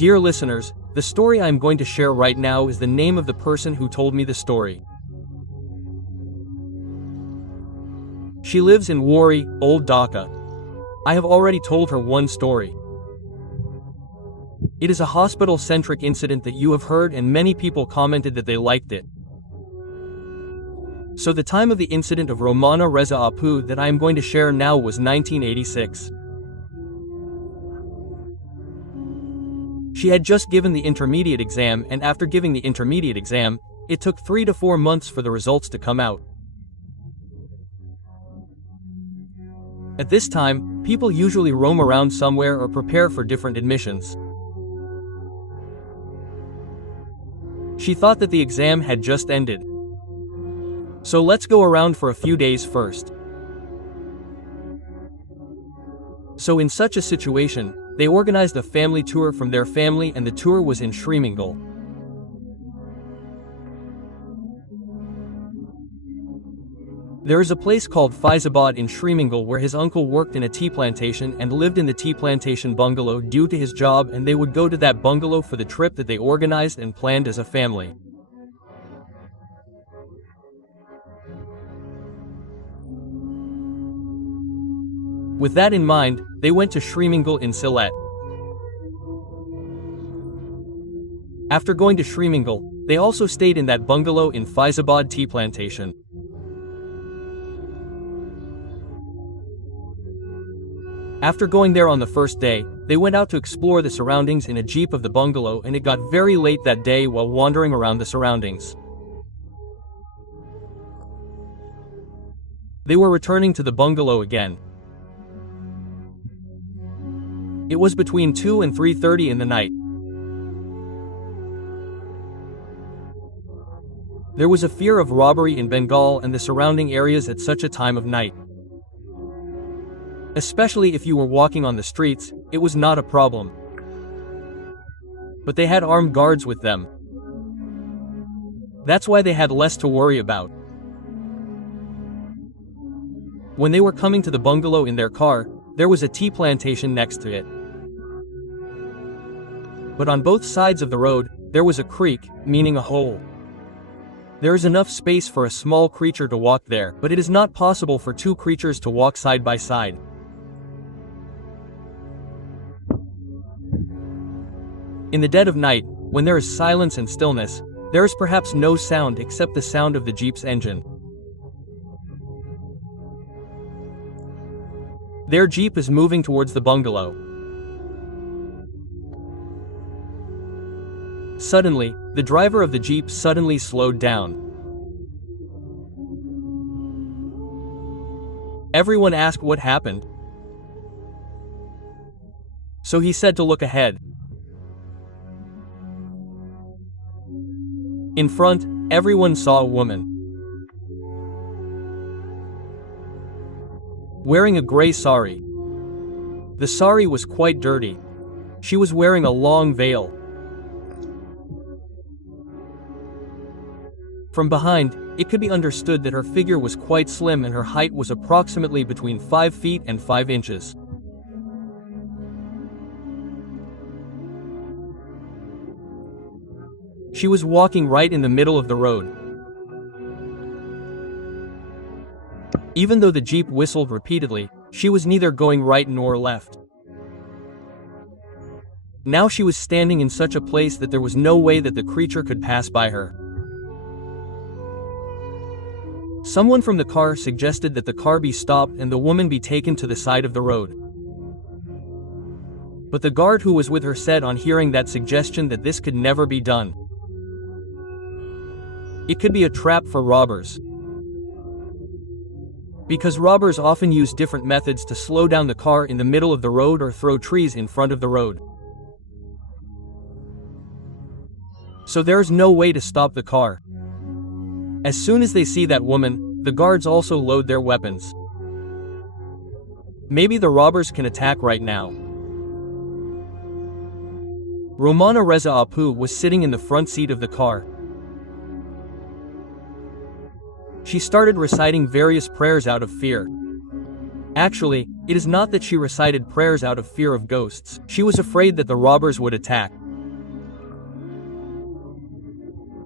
Dear listeners, the story I'm going to share right now is the name of the person who told me the story. She lives in Wari, Old Dhaka. I have already told her one story. It is a hospital-centric incident that you have heard, and many people commented that they liked it. So the time of the incident of Romana Reza Apu that I am going to share now was 1986. She had just given the intermediate exam, and after giving the intermediate exam, it took 3 to 4 months for the results to come out. At this time, people usually roam around somewhere or prepare for different admissions. She thought that the exam had just ended. So let's go around for a few days first. So in such a situation, they organized a family tour from their family, and the tour was in Shrimangal. There is a place called Faizabad in Shrimangal where his uncle worked in a tea plantation and lived in the tea plantation bungalow due to his job, and they would go to that bungalow for the trip that they organized and planned as a family. With that in mind, they went to Shrimangal in Sylhet. After going to Shrimangal, they also stayed in that bungalow in Faizabad tea plantation. After going there on the first day, they went out to explore the surroundings in a jeep of the bungalow, and it got very late that day while wandering around the surroundings. They were returning to the bungalow again. It was between 2 and 3:30 in the night. There was a fear of robbery in Bengal and the surrounding areas at such a time of night. Especially if you were walking on the streets, it was not a problem. But they had armed guards with them. That's why they had less to worry about. When they were coming to the bungalow in their car, there was a tea plantation next to it. But on both sides of the road, there was a creek, meaning a hole. There is enough space for a small creature to walk there, but it is not possible for two creatures to walk side by side. In the dead of night, when there is silence and stillness, there is perhaps no sound except the sound of the jeep's engine. Their jeep is moving towards the bungalow. Suddenly, the driver of the jeep suddenly slowed down. Everyone asked what happened. So he said to look ahead. In front, everyone saw a woman. Wearing a gray sari. The sari was quite dirty. She was wearing a long veil. From behind, it could be understood that her figure was quite slim and her height was approximately between 5 feet and 5 inches. She was walking right in the middle of the road. Even though the jeep whistled repeatedly, she was neither going right nor left. Now she was standing in such a place that there was no way that the creature could pass by her. Someone from the car suggested that the car be stopped and the woman be taken to the side of the road. But the guard who was with her said on hearing that suggestion that this could never be done. It could be a trap for robbers. Because robbers often use different methods to slow down the car in the middle of the road or throw trees in front of the road. So there's no way to stop the car. As soon as they see that woman, the guards also load their weapons. Maybe the robbers can attack right now. Romana Reza Apu was sitting in the front seat of the car. She started reciting various prayers out of fear. Actually, it is not that she recited prayers out of fear of ghosts. She was afraid that the robbers would attack.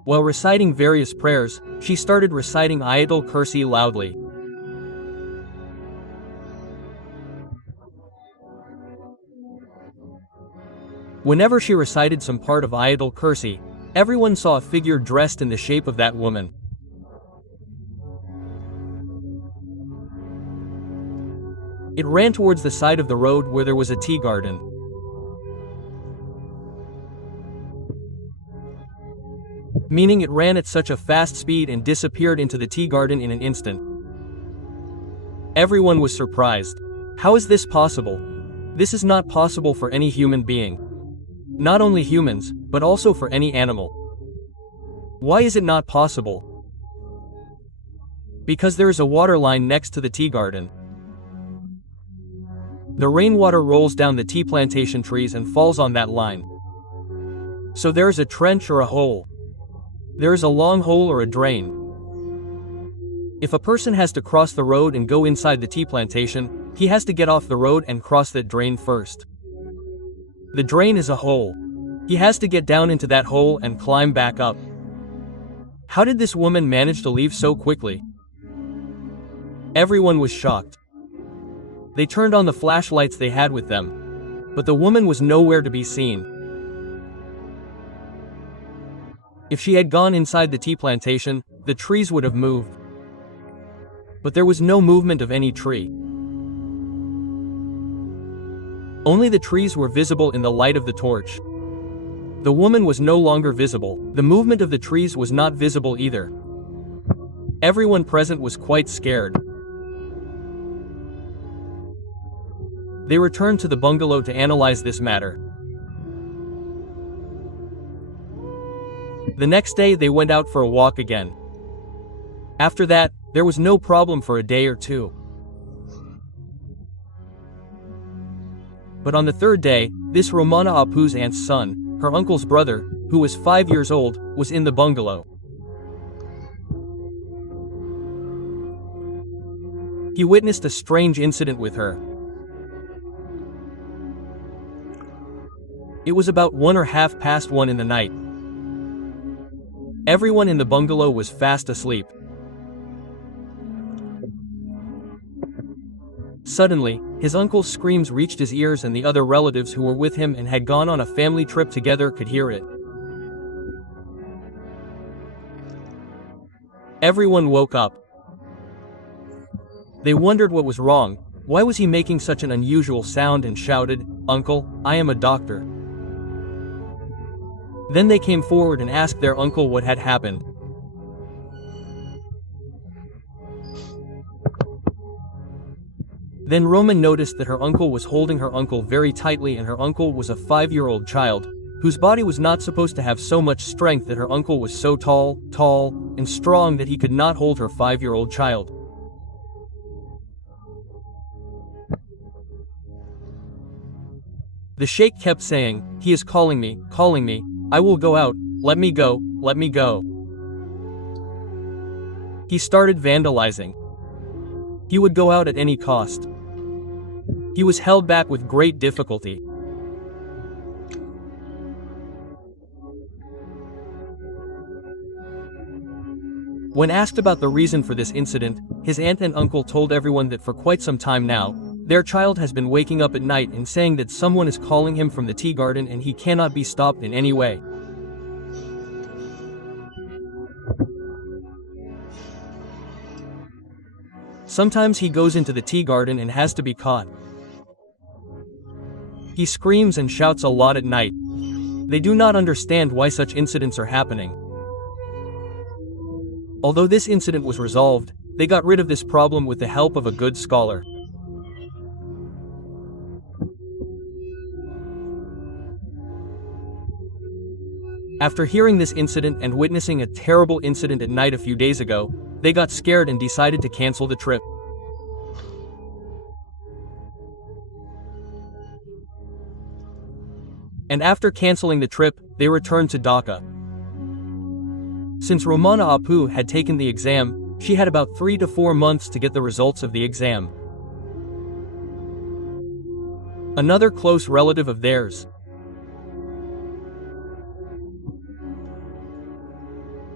While reciting various prayers, she started reciting Ayatul Kursi loudly. Whenever she recited some part of Ayatul Kursi, everyone saw a figure dressed in the shape of that woman. It ran towards the side of the road where there was a tea garden. Meaning it ran at such a fast speed and disappeared into the tea garden in an instant. Everyone was surprised. How is this possible? This is not possible for any human being. Not only humans, but also for any animal. Why is it not possible? Because there is a water line next to the tea garden. The rainwater rolls down the tea plantation trees and falls on that line. So there is a trench or a hole. There is a long hole or a drain. If a person has to cross the road and go inside the tea plantation, he has to get off the road and cross that drain first. The drain is a hole. He has to get down into that hole and climb back up. How did this woman manage to leave so quickly? Everyone was shocked. They turned on the flashlights they had with them, but the woman was nowhere to be seen. If she had gone inside the tea plantation, the trees would have moved. But there was no movement of any tree. Only the trees were visible in the light of the torch. The woman was no longer visible. The movement of the trees was not visible either. Everyone present was quite scared. They returned to the bungalow to analyze this matter. The next day they went out for a walk again. After that, there was no problem for a day or two. But on the third day, this Romana Apu's aunt's son, her uncle's brother, who was 5 years old, was in the bungalow. He witnessed a strange incident with her. It was about 1:30 in the night. Everyone in the bungalow was fast asleep. Suddenly, his uncle's screams reached his ears and the other relatives who were with him and had gone on a family trip together could hear it. Everyone woke up. They wondered what was wrong. Why was he making such an unusual sound and shouted, "Uncle, I am a doctor." Then they came forward and asked their uncle what had happened. Then Roman noticed that her uncle was holding her uncle very tightly, and her uncle was a 5-year-old child, whose body was not supposed to have so much strength, that her uncle was so tall, and strong that he could not hold her 5-year-old child. The sheikh kept saying, "He is calling me, I will go out, let me go, let me go." He started vandalizing. He would go out at any cost. He was held back with great difficulty. When asked about the reason for this incident, his aunt and uncle told everyone that for quite some time now, their child has been waking up at night and saying that someone is calling him from the tea garden and he cannot be stopped in any way. Sometimes he goes into the tea garden and has to be caught. He screams and shouts a lot at night. They do not understand why such incidents are happening. Although this incident was resolved, they got rid of this problem with the help of a good scholar. After hearing this incident and witnessing a terrible incident at night a few days ago, they got scared and decided to cancel the trip. And after canceling the trip, they returned to Dhaka. Since Romana Apu had taken the exam, she had about 3 to 4 months to get the results of the exam. Another close relative of theirs,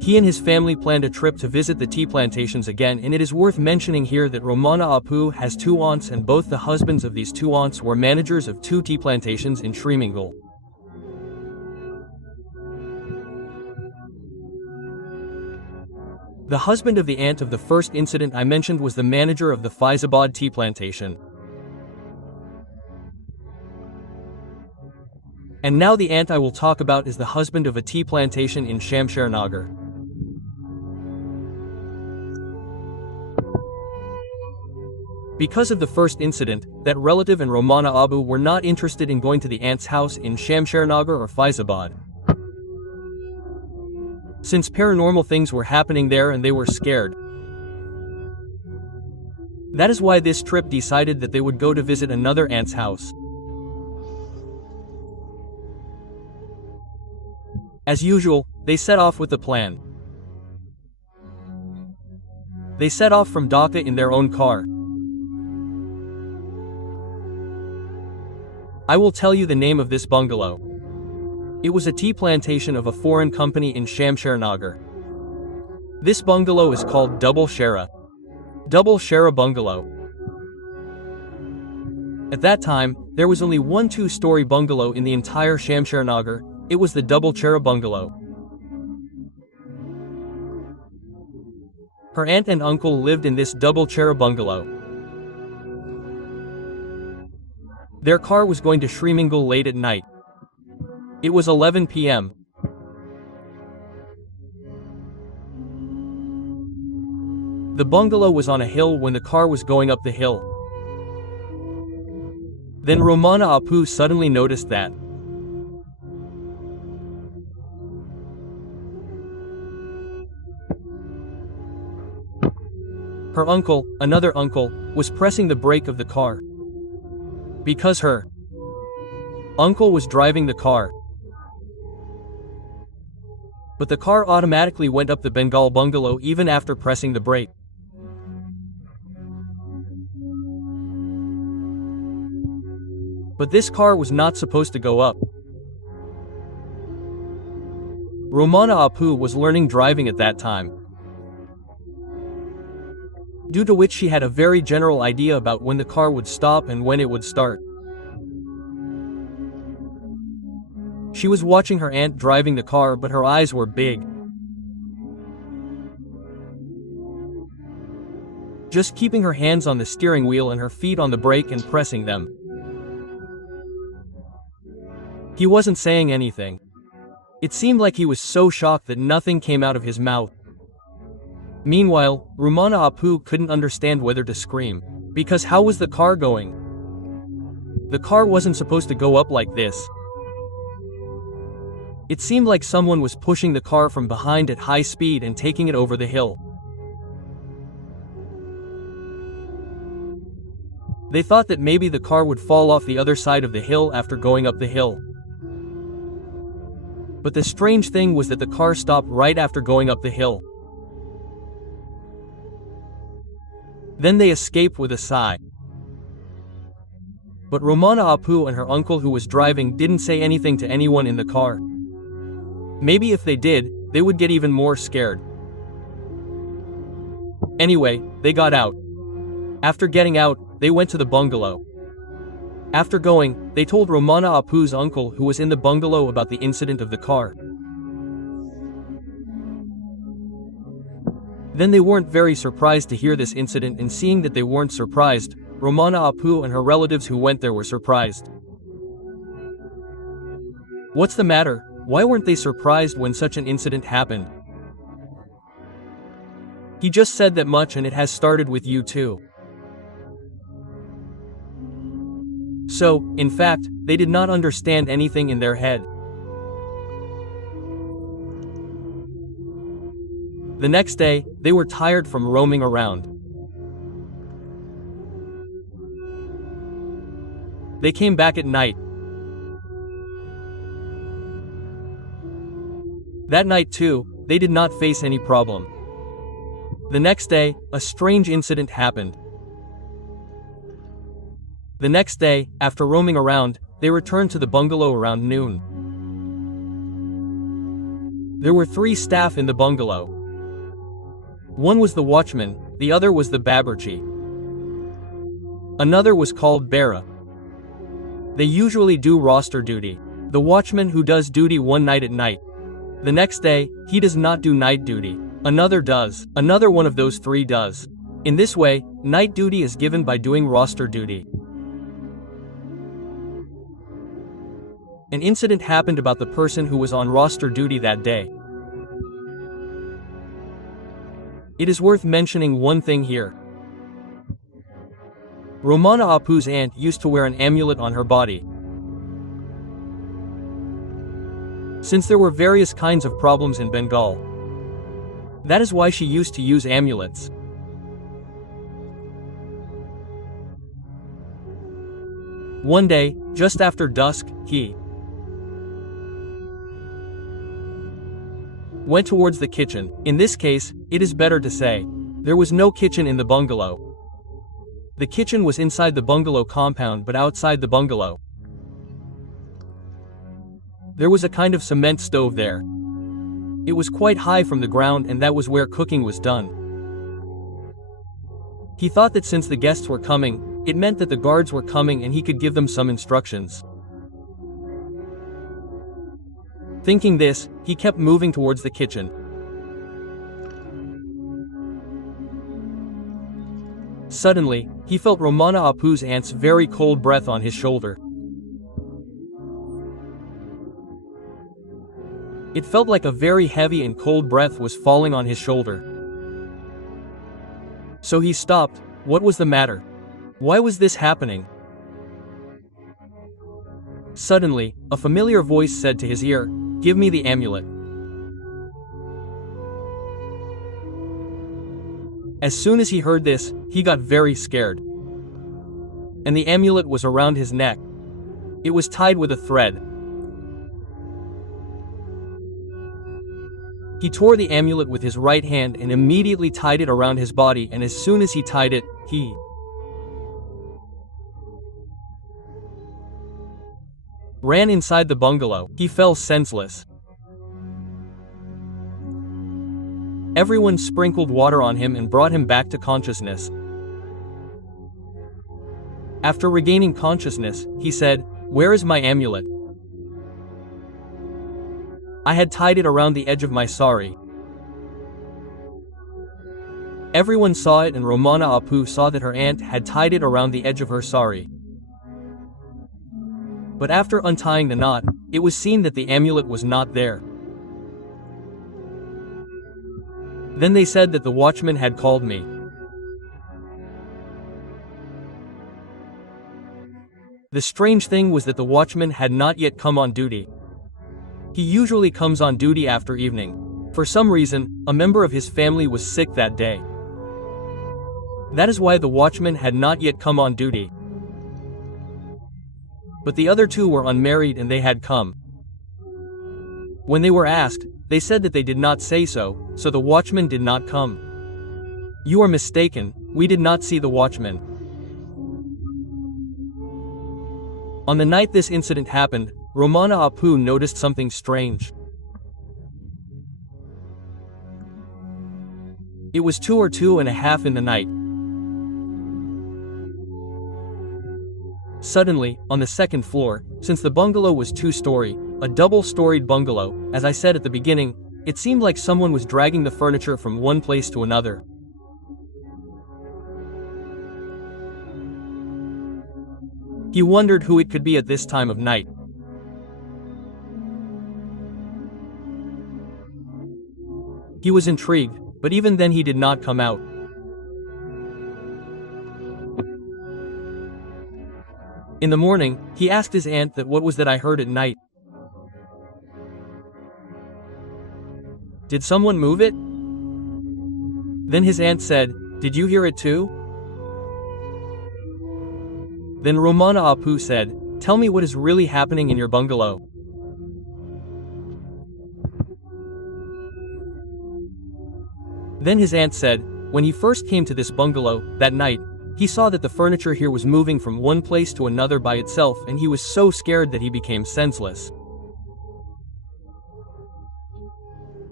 He and his family planned a trip to visit the tea plantations again, and it is worth mentioning here that Romana Apu has two aunts, and both the husbands of these two aunts were managers of two tea plantations in Shrimangal. The husband of the aunt of the first incident I mentioned was the manager of the Faizabad tea plantation. And now the aunt I will talk about is the husband of a tea plantation in Shamshernagar. Because of the first incident, that relative and Romana Abu were not interested in going to the aunt's house in Shamshernagar or Faizabad, since paranormal things were happening there and they were scared. That is why this trip decided that they would go to visit another aunt's house. As usual, they set off with a plan. They set off from Dhaka in their own car. I will tell you the name of this bungalow. It was a tea plantation of a foreign company in Shamshernagar. This bungalow is called Double Shera Bungalow. At that time, there was only one two-story bungalow in the entire Shamshernagar. It was the Double Shera Bungalow. Her aunt and uncle lived in this Double Shera Bungalow. Their car was going to Shrimangal late at night. It was 11 p.m. The bungalow was on a hill when the car was going up the hill. Then Romana Apu suddenly noticed that her uncle, another uncle, was pressing the brake of the car. Because her uncle was driving the car. But the car automatically went up the Bengal bungalow even after pressing the brake. But this car was not supposed to go up. Romana Apu was learning driving at that time, due to which she had a very general idea about when the car would stop and when it would start. She was watching her aunt driving the car, but her eyes were big, just keeping her hands on the steering wheel and her feet on the brake and pressing them. He wasn't saying anything. It seemed like he was so shocked that nothing came out of his mouth. Meanwhile, Romana Apu couldn't understand whether to scream, because how was the car going? The car wasn't supposed to go up like this. It seemed like someone was pushing the car from behind at high speed and taking it over the hill. They thought that maybe the car would fall off the other side of the hill after going up the hill. But the strange thing was that the car stopped right after going up the hill. Then they escaped with a sigh. But Romana Apu and her uncle who was driving didn't say anything to anyone in the car. Maybe if they did, they would get even more scared. Anyway, they got out. After getting out, they went to the bungalow. After going, they told Romana Apu's uncle who was in the bungalow about the incident of the car. Then they weren't very surprised to hear this incident, and seeing that they weren't surprised, Romana Apu and her relatives who went there were surprised. What's the matter? Why weren't they surprised when such an incident happened? He just said that much, and it has started with you too. So, in fact, they did not understand anything in their head. The next day, they were tired from roaming around. They came back at night. That night too, they did not face any problem. The next day, a strange incident happened. The next day, after roaming around, they returned to the bungalow around noon. There were 3 staff in the bungalow. One was the watchman, the other was the baburchi. Another was called Bara. They usually do roster duty. The watchman who does duty one night at night. The next day, he does not do night duty. Another does. Another one of those 3 does. In this way, night duty is given by doing roster duty. An incident happened about the person who was on roster duty that day. It is worth mentioning one thing here. Romana Apu's aunt used to wear an amulet on her body. Since there were various kinds of problems in Bengal, that is why she used to use amulets. One day, just after dusk, he went towards the kitchen. In this case, it is better to say, there was no kitchen in the bungalow. The kitchen was inside the bungalow compound but outside the bungalow. There was a kind of cement stove there. It was quite high from the ground and that was where cooking was done. He thought that since the guests were coming, it meant that the guards were coming and he could give them some instructions. Thinking this, he kept moving towards the kitchen. Suddenly, he felt Romana Apu's aunt's very cold breath on his shoulder. It felt like a very heavy and cold breath was falling on his shoulder. So he stopped. What was the matter? Why was this happening? Suddenly, a familiar voice said to his ear, "Give me the amulet." As soon as he heard this, he got very scared. And the amulet was around his neck. It was tied with a thread. He tore the amulet with his right hand and immediately tied it around his body, and as soon as he tied it, he ran inside the bungalow. He fell senseless. Everyone sprinkled water on him and brought him back to consciousness. After regaining consciousness, he said, "Where is my amulet? I had tied it around the edge of my sari." Everyone saw it and Romana Apu saw that her aunt had tied it around the edge of her sari. But after untying the knot, it was seen that the amulet was not there. Then they said that the watchman had called me. The strange thing was that the watchman had not yet come on duty. He usually comes on duty after evening. For some reason, a member of his family was sick that day. That is why the watchman had not yet come on duty. But the other 2 were unmarried and they had come. When they were asked, they said that they did not say so, so the watchman did not come. "You are mistaken, we did not see the watchman." On the night this incident happened, Romana Apu noticed something strange. It was 2 or 2:30 in the night. Suddenly, on the second floor, since the bungalow was 2-story, a double-storied bungalow, as I said at the beginning, it seemed like someone was dragging the furniture from one place to another. He wondered who it could be at this time of night. He was intrigued, but even then he did not come out. In the morning, he asked his aunt that what was that I heard at night. Did someone move it? Then his aunt said, "Did you hear it too?" Then Romana Apu said, "Tell me what is really happening in your bungalow." Then his aunt said, when he first came to this bungalow, that night, he saw that the furniture here was moving from one place to another by itself and he was so scared that he became senseless.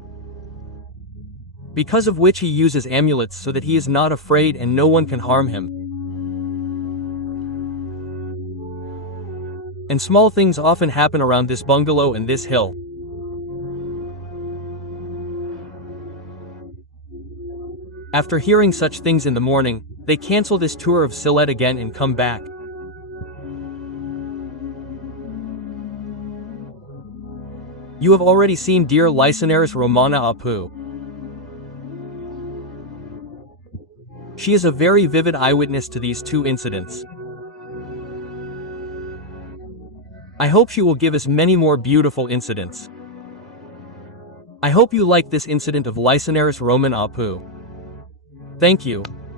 because of which he uses amulets so that he is not afraid and no one can harm him. And small things often happen around this bungalow and this hill. After hearing such things in the morning, they cancel this tour of Sylhet again and come back. You have already seen dear listener's Romana Apu. She is a very vivid eyewitness to these two incidents. I hope she will give us many more beautiful incidents. I hope you like this incident of listener's Roman Apu. Thank you.